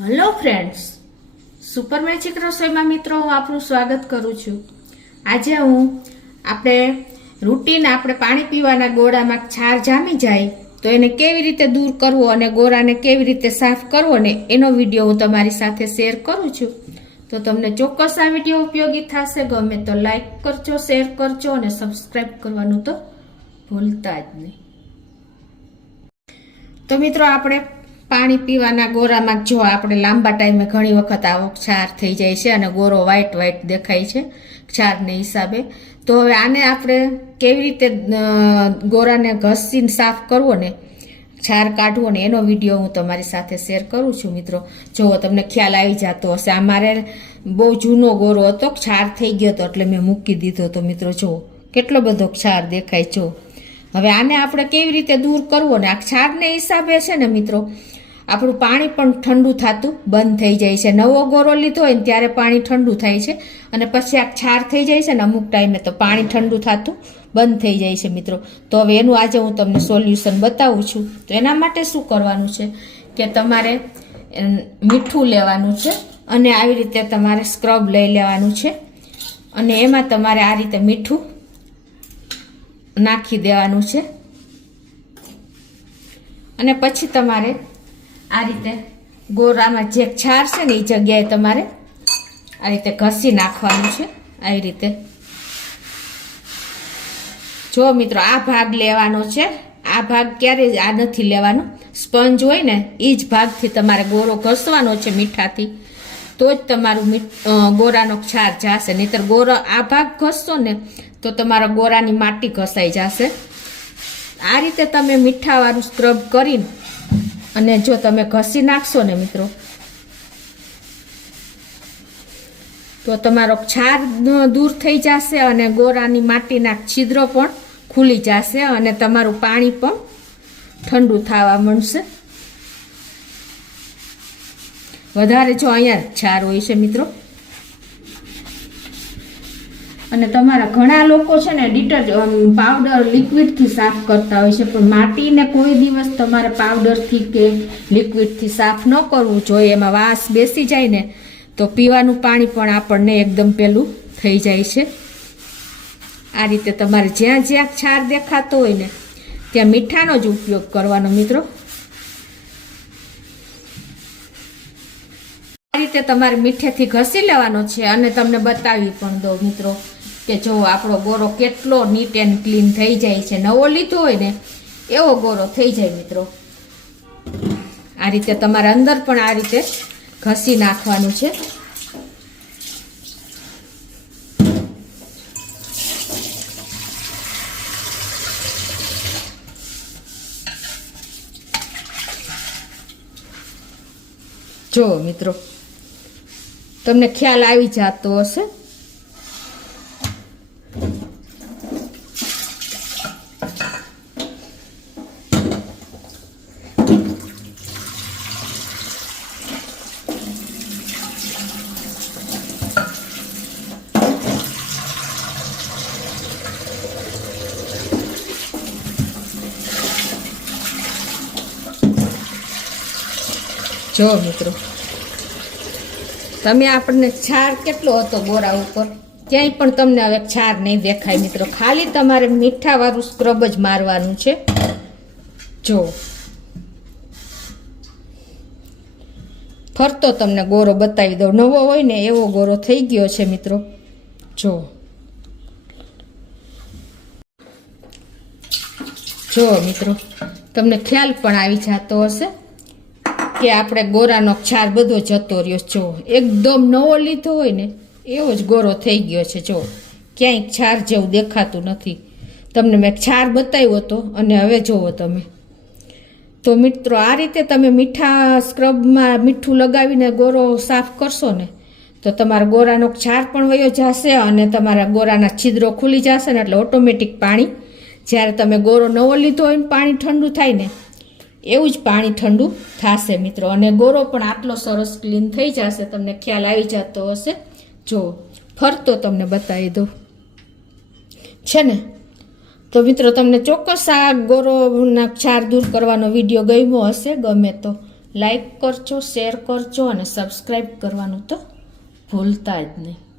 Hello friends, super magic રસોઈમાં મિત્રો હું આપનું સ્વાગત કરું છું। આજે હું આપણે રૂટીન આપણે પાણી પીવાના ગોળામાં ક્ષાર જામી જાય તો એને કેવી રીતે દૂર કરવો અને ગોળાને કેવી રીતે સાફ કરવો ને એનો વિડીયો હું તમારી સાથે શેર કરું છું। તો તમને ચોક્કસ આ વિડીયો ઉપયોગી થશે। ગમે તો લાઈક કરજો, શેર કરજો અને સબસ્ક્રાઈબ કરવાનું તો ભૂલતા જ નહીં। તો મિત્રો આપણે પાણી પીવાના ગોરામાં જો આપણે લાંબા ટાઈમે ઘણી વખત આવો ક્ષાર થઈ જાય છે અને ગોરો વ્હાઈટ દેખાય છે ક્ષારને હિસાબે। તો હવે આને આપણે કેવી રીતે ગોરાને ઘસીને સાફ કરવો ને ક્ષાર કાઢવો ને એનો વિડીયો હું તમારી સાથે શેર કરું છું। મિત્રો જો તમને ખ્યાલ આવી જતો હશે, આ મારે બહુ જૂનો ગોરો હતો, ક્ષાર થઈ ગયો હતો એટલે મેં મૂકી દીધો હતો। મિત્રો જો કેટલો બધો ક્ષાર દેખાય છો। હવે આને આપણે કેવી રીતે દૂર કરવો ને આ ક્ષારને હિસાબે છે ને મિત્રો આપણું પાણી પણ ઠંડુ થતું બંધ થઈ જાય છે। નવો ગોરો લીધો હોય ને ત્યારે પાણી ઠંડુ થાય છે અને પછી આ ક્ષાર થઈ જાય છે ને અમુક ટાઈમે તો પાણી ઠંડુ થતું બંધ થઈ જાય છે મિત્રો। તો હવે એનું આજે હું તમને સોલ્યુશન બતાવું છું। તો એના માટે શું કરવાનું છે કે તમારે મીઠું લેવાનું છે અને આવી રીતે તમારે સ્ક્રબ લઈ લેવાનું છે અને એમાં તમારે આ રીતે મીઠું નાખી દેવાનું છે અને પછી તમારે આ રીતે ગોરામાં જે ક્ષાર છે ને એ જગ્યાએ તમારે આ રીતે ઘસી નાખવાનું છે। આવી રીતે જો મિત્રો આ ભાગ લેવાનો છે, આ ભાગ ક્યારેય આ નથી લેવાનો, સ્પંજ હોય ને એ જ ભાગથી તમારે ગોરો ઘસવાનો છે મીઠાથી, તો જ તમારું ગોરાનો ક્ષાર જશે। નહીતર ગોરો આ ભાગ ઘસશો ને તો તમારા ગોરાની માટી ઘસાઈ જશે। આ રીતે તમે મીઠાવાળું સ્ક્રબ કરીને અને જો તમે ઘસી નાખશો ને મિત્રો તો તમારો ક્ષાર દૂર થઈ જશે અને ગોરાની માટીના છિદ્રો પણ ખુલી જશે અને તમારું પાણી પણ ઠંડુ થવા માંડશે। વધારે જો અહીંયા ક્ષાર હોય છે મિત્રો અને તમારા ઘણા લોકો છે ને ડિટર્જન્ટ પાવડર લિક્વિડથી સાફ કરતા હોય છે, પણ માટીને કોઈ દિવસ તમારે પાવડરથી કે લિક્વિડથી સાફ ન કરવું જોઈએ। એમાં વાસ બેસી જાય ને તો પીવાનું પાણી પણ આપણને એકદમ પેલું થઈ જાય છે। આ રીતે તમારે જ્યાં જ્યાં ક્ષાર દેખાતો હોય ને ત્યાં મીઠાનો જ ઉપયોગ કરવાનો મિત્રો। આ રીતે તમારે મીઠેથી ઘસી લેવાનો છે અને તમને બતાવી પણ દો મિત્રો કે જો આપણો ગોરો કેટલો નીટ એન્ડ ક્લીન થઈ જાય છે। નવો લીધો હોય ને એવો ગોરો થઈ જાય મિત્રો। આ રીતે તમારે અંદર પણ આ રીતે ઘસી નાખવાનું છે। જો મિત્રો તમને ખ્યાલ આવી જતો હશે। જો મિત્રો તમે આપણને ક્ષાર કેટલો હતો ગોરા ઉપર, ક્યાંય પણ તમને હવે ક્ષાર નહીં દેખાય મિત્રો। ખાલી તમારે મીઠાવાળું સ્ક્રબ જ મારવાનું છે। જો ફરતો તમને ગોરો બતાવી દઉં, નવો હોય ને એવો ગોરો થઈ ગયો છે મિત્રો। જો મિત્રો તમને ખ્યાલ પણ આવી જતો હશે કે આપણે ગોરાનો ક્ષાર બધો જતો રહ્યો। જો એકદમ નવો લીધો હોય ને એવો જ ગોરો થઈ ગયો છે। જો ક્યાંય ક્ષાર જેવું દેખાતું નથી। તમને મેં ક્ષાર બતાવ્યો હતો અને હવે જુઓ તમે તો મિત્રો આ રીતે તમે મીઠા સ્ક્રબમાં મીઠું લગાવીને ગોરો સાફ કરશો ને તો તમારા ગોરાનો ક્ષાર પણ વયો જશે અને તમારા ગોરાના છિદ્રો ખુલી જશે ને એટલે ઓટોમેટિક પાણી જ્યારે તમે ગોરો નવો લીધો હોય ને પાણી ઠંડુ થાય ને એવું જ પાણી ઠંડુ થશે મિત્રો અને ગોરો પણ આટલો સરસ ક્લીન થઈ જશે। તમને ખ્યાલ આવી જતો હશે। જો ફરતો તમને બતાવી દઉં છે ને તો મિત્રો તમને ચોક્કસ આ ગોરોના ક્ષાર દૂર કરવાનો વિડીયો ગમ્યો હશે। ગમે તો લાઈક કરજો, શેર કરજો અને સબસ્ક્રાઈબ કરવાનું તો ભૂલતા જ નહીં.